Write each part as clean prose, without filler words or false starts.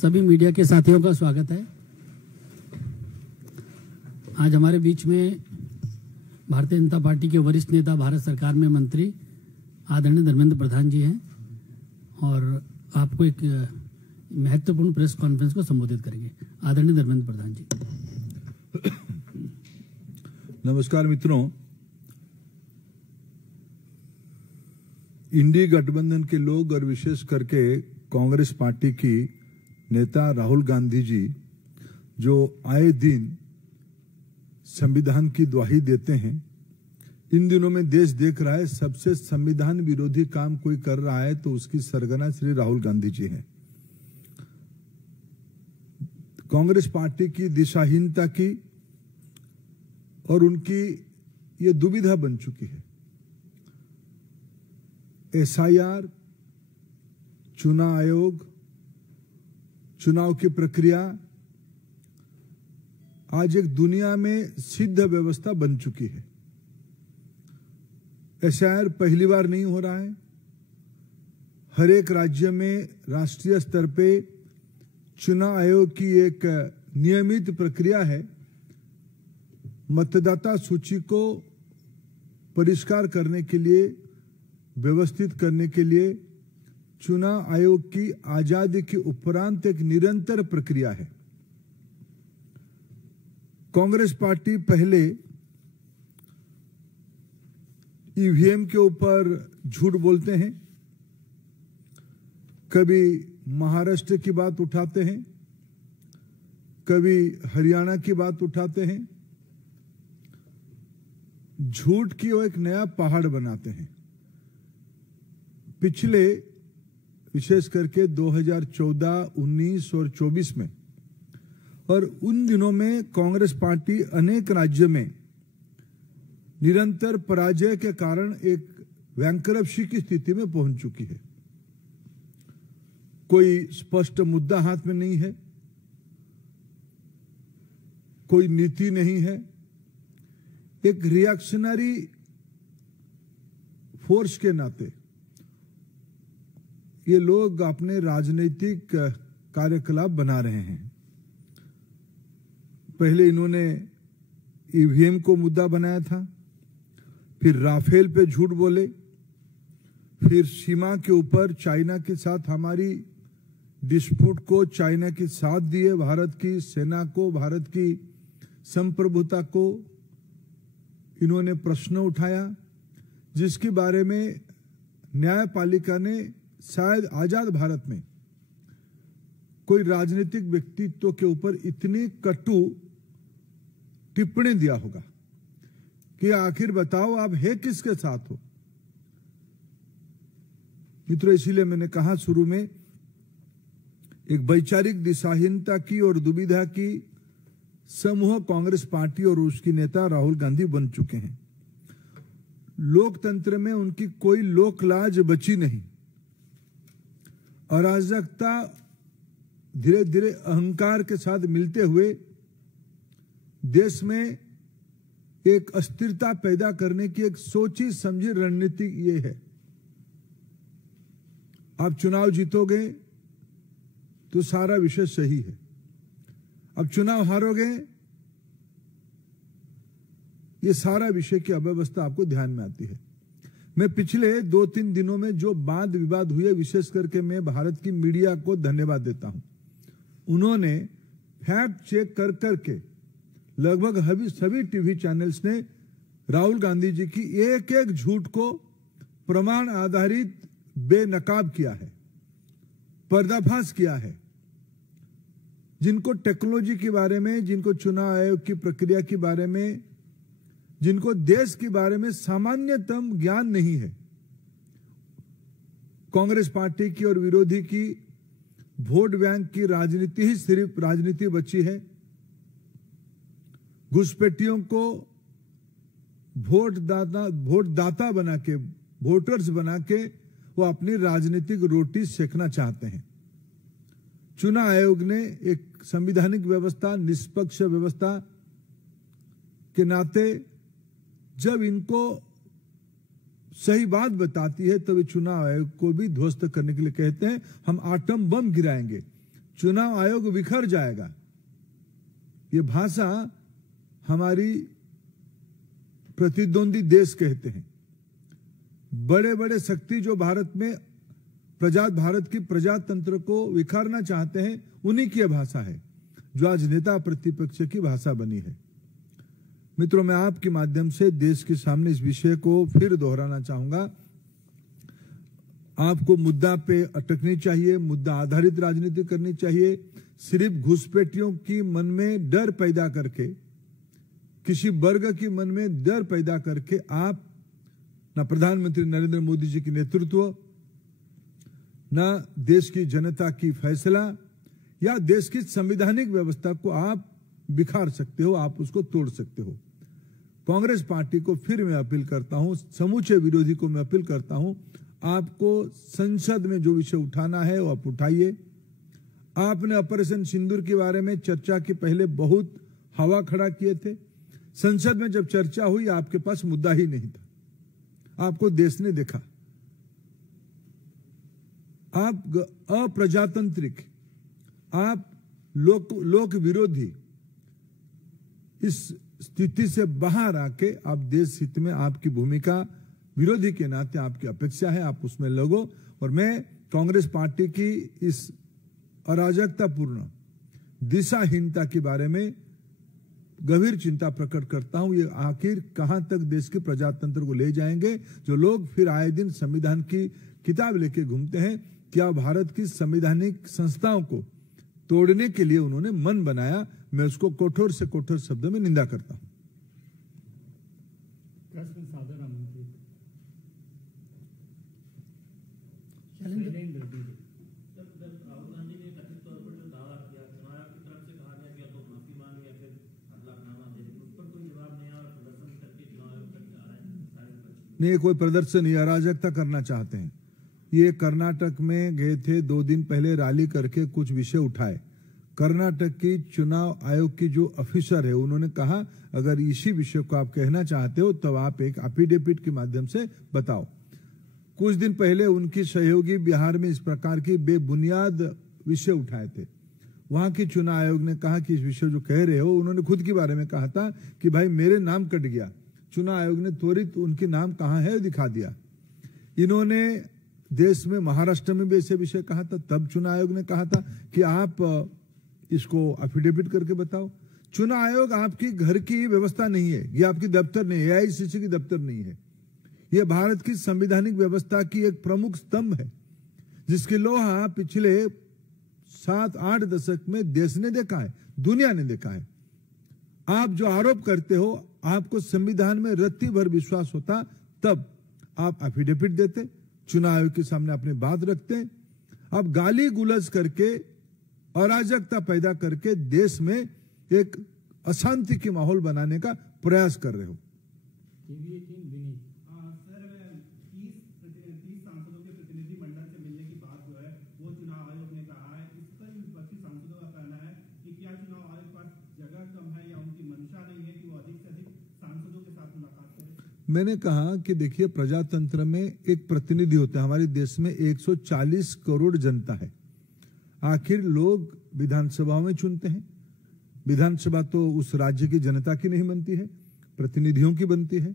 सभी मीडिया के साथियों का स्वागत है। आज हमारे बीच में भारतीय जनता पार्टी के वरिष्ठ नेता, भारत सरकार में मंत्री आदरणीय धर्मेंद्र प्रधान जी हैं और आपको एक महत्वपूर्ण प्रेस कॉन्फ्रेंस को संबोधित करेंगे। आदरणीय धर्मेंद्र प्रधान जी। नमस्कार मित्रों, इंडी गठबंधन के लोग और विशेष करके कांग्रेस पार्टी की नेता राहुल गांधी जी जो आए दिन संविधान की दुहाई देते हैं, इन दिनों में देश देख रहा है सबसे संविधान विरोधी काम कोई कर रहा है तो उसकी सरगना श्री राहुल गांधी जी हैं। कांग्रेस पार्टी की दिशाहीनता की और उनकी ये दुविधा बन चुकी है। एसआईआर, चुनाव आयोग, चुनाव की प्रक्रिया आज एक दुनिया में सिद्ध व्यवस्था बन चुकी है। एसआईआर पहली बार नहीं हो रहा है। हर एक राज्य में राष्ट्रीय स्तर पे चुनाव आयोग की एक नियमित प्रक्रिया है। मतदाता सूची को परिष्कार करने के लिए, व्यवस्थित करने के लिए चुनाव आयोग की आजादी के उपरांत एक निरंतर प्रक्रिया है। कांग्रेस पार्टी पहले ईवीएम के ऊपर झूठ बोलते हैं, कभी महाराष्ट्र की बात उठाते हैं, कभी हरियाणा की बात उठाते हैं। झूठ की वो एक नया पहाड़ बनाते हैं। पिछले विशेष करके 2014, 19 और 24 में और उन दिनों में कांग्रेस पार्टी अनेक राज्यों में निरंतर पराजय के कारण एक बैंकरप्सी की स्थिति में पहुंच चुकी है। कोई स्पष्ट मुद्दा हाथ में नहीं है, कोई नीति नहीं है। एक रिएक्शनरी फोर्स के नाते ये लोग अपने राजनीतिक कार्यकलाप बना रहे हैं। पहले इन्होंने ईवीएम को मुद्दा बनाया था, फिर राफेल पे झूठ बोले, फिर सीमा के ऊपर चाइना के साथ हमारी डिस्प्यूट को चाइना के साथ दिए, भारत की सेना को, भारत की संप्रभुता को इन्होंने प्रश्न उठाया, जिसके बारे में न्यायपालिका ने शायद आजाद भारत में कोई राजनीतिक व्यक्तित्व के ऊपर इतनी कटु टिप्पणी दिया होगा कि आखिर बताओ आप है किसके साथ हो। मित्रों, इसीलिए मैंने कहा शुरू में, एक वैचारिक दिशाहीनता की और दुविधा की समूह कांग्रेस पार्टी और उसकी नेता राहुल गांधी बन चुके हैं। लोकतंत्र में उनकी कोई लोक लाज बची नहीं। अराजकता धीरे धीरे अहंकार के साथ मिलते हुए देश में एक अस्थिरता पैदा करने की एक सोची समझी रणनीति ये है। आप चुनाव जीतोगे तो सारा विषय सही है, अब चुनाव हारोगे ये सारा विषय की अव्यवस्था आपको ध्यान में आती है। मैं पिछले 2-3 दिनों में जो वाद विवाद हुए, विशेष करके मैं भारत की मीडिया को धन्यवाद देता हूं। उन्होंने फैक्ट चेक कर करके लगभग सभी टीवी चैनल्स ने राहुल गांधी जी की एक एक झूठ को प्रमाण आधारित बेनकाब किया है, पर्दाफाश किया है। जिनको टेक्नोलॉजी के बारे में, जिनको चुनाव आयोग की प्रक्रिया के बारे में, जिनको देश के बारे में सामान्यतम ज्ञान नहीं है, कांग्रेस पार्टी की और विरोधी की वोट बैंक की राजनीति ही सिर्फ राजनीति बची है। घुसपैठियों को वोट दाता बना के, वोटर्स बना के वो अपनी राजनीतिक रोटी सेकना चाहते हैं। चुनाव आयोग ने एक संवैधानिक व्यवस्था, निष्पक्ष व्यवस्था के नाते जब इनको सही बात बताती है तो वे चुनाव आयोग को भी ध्वस्त करने के लिए कहते हैं हम आटम बम गिराएंगे। चुनाव आयोग बिखर जाएगा। ये भाषा हमारी प्रतिद्वंदी देश कहते हैं। बड़े बड़े शक्ति जो भारत की प्रजातंत्र को विखारना चाहते हैं, उन्हीं की भाषा है जो आज नेता प्रतिपक्ष की भाषा बनी है। मित्रों, मैं आपके माध्यम से देश के सामने इस विषय को फिर दोहराना चाहूंगा। आपको मुद्दा पे अटकनी चाहिए, मुद्दा आधारित राजनीति करनी चाहिए। सिर्फ घुसपैठियों की मन में डर पैदा करके, किसी वर्ग की मन में डर पैदा करके आप ना प्रधानमंत्री नरेंद्र मोदी जी की नेतृत्व, ना देश की जनता की फैसला या देश की संवैधानिक व्यवस्था को आप बिखार सकते हो, आप उसको तोड़ सकते हो। कांग्रेस पार्टी को फिर मैं अपील करता हूं, समूचे विरोधी को मैं अपील करता हूं, आपको संसद में जो विषय उठाना है वो आप उठाइए। आपने ऑपरेशन सिंदूर के बारे में चर्चा के पहले बहुत हवा खड़ा किए थे। संसद में जब चर्चा हुई आपके पास मुद्दा ही नहीं था। आपको देश ने देखा। आप अप्रजातांत्रिक, आप लोक विरोधी, इस स्थिति से बाहर आके आप देश हित में आपकी भूमिका विरोधी के नाते आपकी अपेक्षा है, आप उसमें लगो। और मैं कांग्रेस पार्टी की इस अराजकतापूर्ण दिशाहीनता के बारे में गंभीर चिंता प्रकट करता हूं। ये आखिर कहां तक देश के प्रजातंत्र को ले जाएंगे, जो लोग फिर आए दिन संविधान की किताब लेके घूमते हैं। क्या भारत की संवैधानिक संस्थाओं को तोड़ने के लिए उन्होंने मन बनाया? मैं उसको कठोर से कठोर शब्दों में निंदा करता हूं। प्रश्न सादर आमंत्रित। राहुल गांधी ने कथित तौर पर जो दावा किया, चुनाव आयोग की तरफ से कहा गया कि अब वो माफी मांगे या फिर हलफनामा दे, लेकिन उस पर कोई जवाब नहीं आया और प्रदर्शन करके चुनाव आयोग तक जा रहे हैं सारे पक्ष। नहीं, कोई प्रदर्शन नहीं, अराजकता करना चाहते हैं। ये कर्नाटक में गए थे, 2 दिन पहले रैली करके कुछ विषय उठाए। कर्नाटक की चुनाव आयोग की जो ऑफिसर है, उन्होंने कहा अगर इसी विषय को आप कहना चाहते हो तो आप एक एफिडेविट के माध्यम से बताओ। कुछ दिन पहले उनकी सहयोगी बिहार में इस प्रकार की बेबुनियाद विषय उठाए थे। वहां की चुनाव आयोग ने कहा कि इस विषय जो कह रहे हो, उन्होंने खुद के बारे में कहा था कि भाई मेरे नाम कट गया। चुनाव आयोग ने त्वरित उनके नाम कहां है दिखा दिया। इन्होंने देश में महाराष्ट्र में भी ऐसे विषय कहा था, तब चुनाव आयोग ने कहा था कि आप इसको एफिडेविट करके बताओ। चुनाव आयोग आपकी घर की व्यवस्था नहीं है, ये आपकी दफ्तर नहीं है, एआईसीसी की दफ्तर नहीं है। ये भारत की संवैधानिक व्यवस्था की एक प्रमुख स्तंभ है, जिसकी लोहा पिछले 7-8 दशक में देश ने देखा है, दुनिया ने देखा है। आप जो आरोप करते हो, आपको संविधान में रत्ती भर विश्वास होता तब आप एफिडेविट देते, चुनाव आयोग के सामने अपनी बात रखते। आप गाली गुलज करके, अराजकता पैदा करके देश में एक अशांति की माहौल बनाने का प्रयास कर रहे हो। सर, 30 सांसदों के प्रतिनिधि मंडल से मिलने की बात जो है वो चुनाव आयोग ने कहा है। इस पर विपक्षी सांसदों का कहना है कि क्या चुनाव आयोग के पास जगह कम है या उनकी मंशा नहीं है कि वो अधिक से अधिक सांसदों के साथ मुलाकात करें? मैंने कहा कि देखिए, प्रजातंत्र में एक प्रतिनिधि होता है। हमारे देश में 140 करोड़ जनता है। आखिर लोग विधानसभाओं में चुनते हैं। विधानसभा तो उस राज्य की जनता की नहीं बनती है, प्रतिनिधियों की बनती है,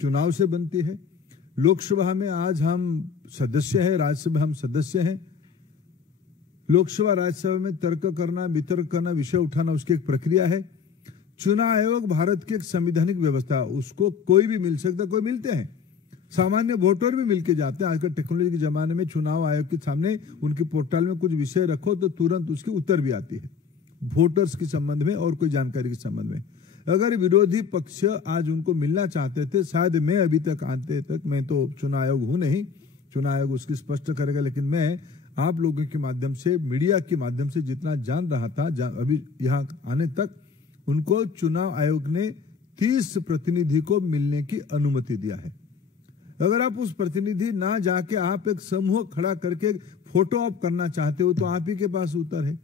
चुनाव से बनती है। लोकसभा में आज हम सदस्य हैं, राज्यसभा हम सदस्य हैं। लोकसभा राज्यसभा में तर्क करना, वितर्क करना, विषय उठाना उसकी एक प्रक्रिया है। चुनाव आयोग भारत की एक संवैधानिक व्यवस्था, उसको कोई भी मिल सकता, कोई मिलते हैं, सामान्य वोटर भी मिलके जाते हैं। आजकल टेक्नोलॉजी के जमाने में चुनाव आयोग के सामने उनके पोर्टल में कुछ विषय रखो तो तुरंत उसकी उत्तर भी आती है, वोटर्स के संबंध में और कोई जानकारी के संबंध में। अगर विरोधी पक्ष आज उनको मिलना चाहते थे, शायद मैं अभी तक आते तक, मैं तो चुनाव आयोग हूं नहीं, चुनाव आयोग उसकी स्पष्ट करेगा, लेकिन मैं आप लोगों के माध्यम से, मीडिया के माध्यम से जितना जान रहा था, अभी यहाँ आने तक उनको चुनाव आयोग ने 30 प्रतिनिधि को मिलने की अनुमति दिया है। अगर आप उस प्रतिनिधि ना जाके आप एक समूह खड़ा करके फोटो ऑप करना चाहते हो तो आप ही के पास उत्तर है।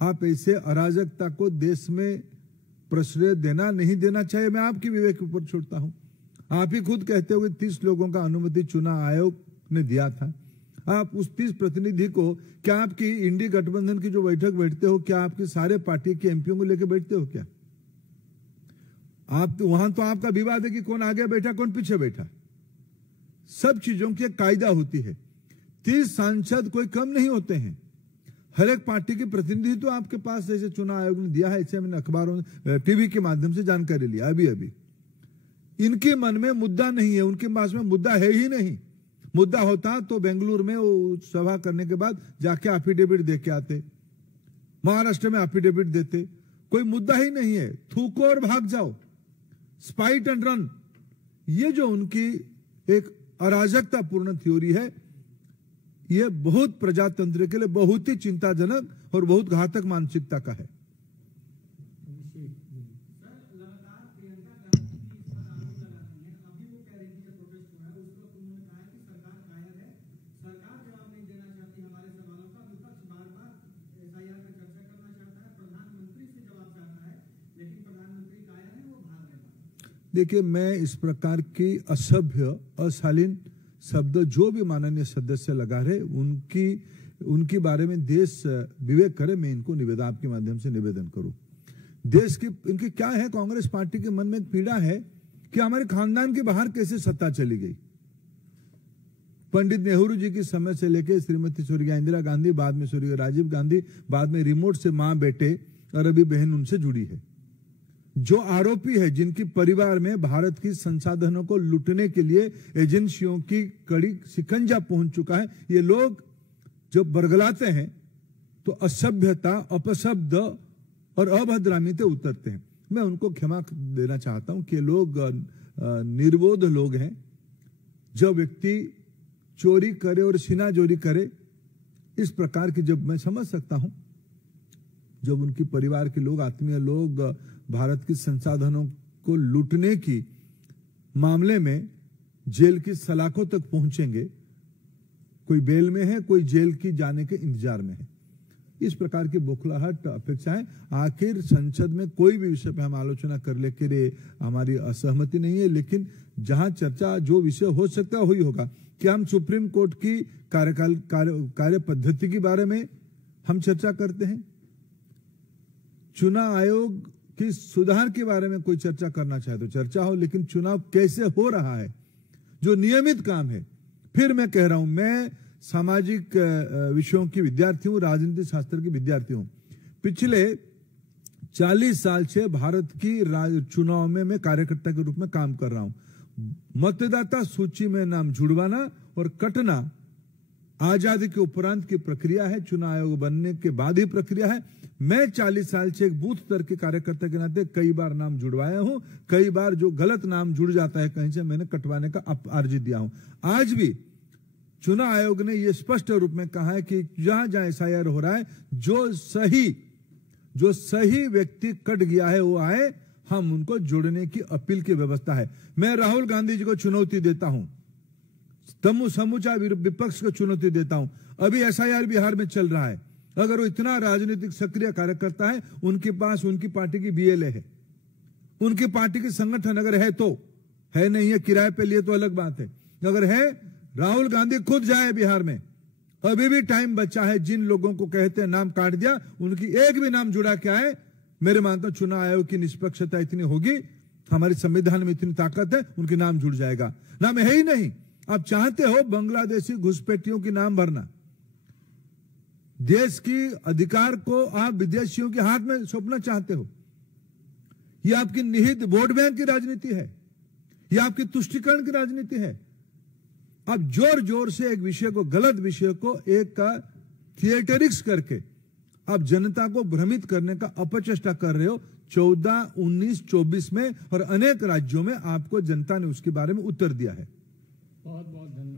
आप ऐसे अराजकता को देश में प्रश्रय देना नहीं देना चाहिए, मैं आपकी विवेक के ऊपर छोड़ता हूं। आप ही खुद कहते हो कि 30 लोगों का अनुमति चुनाव आयोग ने दिया था। आप उस 30 प्रतिनिधि को, क्या आपकी इंडी गठबंधन की जो बैठक बैठते हो, क्या आपकी सारे पार्टी के एमपीओ को लेकर बैठते हो क्या? आप तो वहां तो आपका विवाद है कि कौन आगे बैठा कौन पीछे बैठा। सब चीजों की एक कायदा होती है। 30 सांसद कोई कम नहीं होते हैं। हर एक पार्टी के प्रतिनिधि तो आपके पास, जैसे चुनाव आयोग ने दिया है, ऐसे मैंने अखबारों टीवी के माध्यम से जानकारी लिया अभी। इनके मन में मुद्दा नहीं है, उनके पास में मुद्दा है ही नहीं। मुद्दा होता तो बेंगलुरु में वो सभा करने के बाद जाके एफिडेविट दे के आते, महाराष्ट्र में एफिडेविट देते। कोई मुद्दा ही नहीं है, थूको और भाग जाओ, स्पाइट एंड रन। ये जो उनकी एक अराजकता पूर्ण थ्योरी है, यह बहुत प्रजातंत्र के लिए बहुत ही चिंताजनक और बहुत घातक मानसिकता का है। देखिए, मैं इस प्रकार की असभ्य अशालीन शब्द जो भी माननीय सदस्य लगा रहे, उनकी बारे में देश विवेक करे। मैं इनको निवेदन, आपके माध्यम से निवेदन करूं। देश की इनकी क्या है, कांग्रेस पार्टी के मन में एक पीड़ा है कि हमारे खानदान के बाहर कैसे सत्ता चली गई। पंडित नेहरू जी की समय से लेकर श्रीमती स्वर्गीय इंदिरा गांधी, बाद में स्वर्गीय राजीव गांधी, बाद में रिमोट से मां बेटे और अभी बहन उनसे जुड़ी है। जो आरोपी है, जिनकी परिवार में भारत की संसाधनों को लूटने के लिए एजेंसियों की कड़ी शिकंजा पहुंच चुका है, ये लोग जब बरगलाते हैं तो असभ्यता, अपशब्द और अभद्रामी पे उतरते हैं। मैं उनको क्षमा देना चाहता हूं कि लोग निर्बोध लोग हैं। जब व्यक्ति चोरी करे और सीनाजोरी करे, इस प्रकार की, जब मैं समझ सकता हूं, जब उनकी परिवार के लोग, आत्मीय लोग भारत की संसाधनों को लूटने की मामले में जेल की सलाखों तक पहुंचेंगे, कोई बेल में है, कोई जेल की जाने के इंतजार में है। इस प्रकार की बौखलाहट अपेक्षाएं, आखिर संसद में कोई भी विषय पर हम आलोचना कर ले के लिए हमारी असहमति नहीं है, लेकिन जहां चर्चा जो विषय हो सकता है वही होगा। क्या हम सुप्रीम कोर्ट की कार्य पद्धति के बारे में हम चर्चा करते हैं? चुनाव आयोग की सुधार के बारे में कोई चर्चा करना चाहे तो चर्चा हो, लेकिन चुनाव कैसे हो रहा है, जो नियमित काम है। फिर मैं कह रहा हूं, मैं सामाजिक विषयों की विद्यार्थी हूं, राजनीति शास्त्र की विद्यार्थी हूं। पिछले 40 साल से भारत की चुनाव में मैं कार्यकर्ता के रूप में काम कर रहा हूं। मतदाता सूची में नाम जुड़वाना और कटना आजादी के उपरांत की प्रक्रिया है, चुनाव आयोग बनने के बाद ही प्रक्रिया है। मैं 40 साल से एक बूथ स्तर के कार्यकर्ता के नाते कई बार नाम जुड़वाया हूं, कई बार जो गलत नाम जुड़ जाता है कहीं से, मैंने कटवाने का अर्जी दिया हूं। आज भी चुनाव आयोग ने यह स्पष्ट रूप में कहा है कि जहां जहां एसआईआर हो रहा है, जो सही व्यक्ति कट गया है वो आए, हम उनको जोड़ने की अपील की व्यवस्था है। मैं राहुल गांधी जी को चुनौती देता हूं, समूचा विपक्ष को चुनौती देता हूं। अभी एसआईआर बिहार में चल रहा है, अगर वो इतना राजनीतिक सक्रिय कार्यकर्ता है, उनके पास उनकी पार्टी की बीएलए है, उनकी पार्टी की संगठन अगर है तो है, नहीं है किराए पे लिए तो अलग बात है। अगर है, राहुल गांधी खुद जाए बिहार में, अभी भी टाइम बचा है। जिन लोगों को कहते हैं नाम काट दिया, उनकी एक भी नाम जुड़ा के आए। मेरे मानता हूं चुनाव आयोग की निष्पक्षता इतनी होगी, हमारे संविधान में इतनी ताकत है, उनके नाम जुड़ जाएगा। नाम है ही नहीं। आप चाहते हो बांग्लादेशी घुसपैठियों की नाम भरना, देश की अधिकार को आप विदेशियों के हाथ में सौंपना चाहते हो। यह आपकी निहित वोट बैंक की राजनीति है, यह आपकी तुष्टीकरण की राजनीति है। आप जोर जोर से एक विषय को, गलत विषय को एक का थिएटरिक्स करके आप जनता को भ्रमित करने का अपचेष्टा कर रहे हो। 14, 19, 24 में और अनेक राज्यों में आपको जनता ने उसके बारे में उत्तर दिया है। बहुत बहुत धन्यवाद।